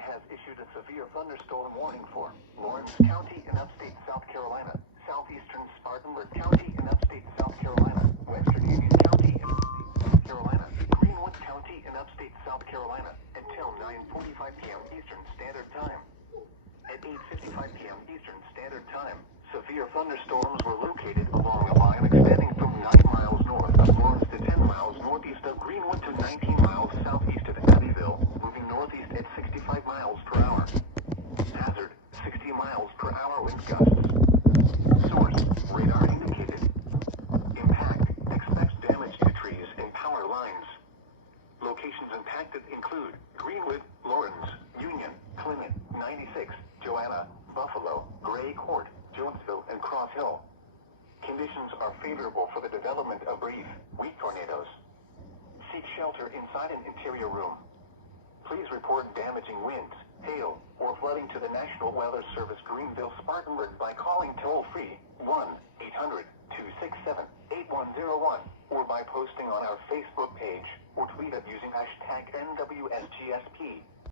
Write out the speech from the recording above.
has issued a severe thunderstorm warning for Lawrence County in upstate South Carolina, southeastern Spartanburg County in upstate South Carolina, western Union County in upstate South Carolina, Greenwood County in upstate South Carolina, until 9:45 p.m. Eastern Standard Time. At 8:55 p.m. Eastern Standard Time, severe thunderstorms were located along a line extending from 9 miles north of Lawrence to 10 miles northeast of Greenwood to 19 miles southeast of Abbeville, moving northeast at 65 miles per hour. Hazard, 60 miles per hour wind gusts. Source, radar indicated. Impact, expect damage to trees and power lines. Locations impacted include Greenwood, Lawrence, Union, Clement, 96, Joanna, Buffalo, Gray Court, Jonesville, and Cross Hill. Conditions are favorable for the development of brief, weak tornadoes. Seek shelter inside an interior room. Please report damaging winds, hail, or flooding to the National Weather Service Greenville Spartanburg by calling toll-free 1-800-267-8101 or by posting on our Facebook page or tweet it using #NWSGSP.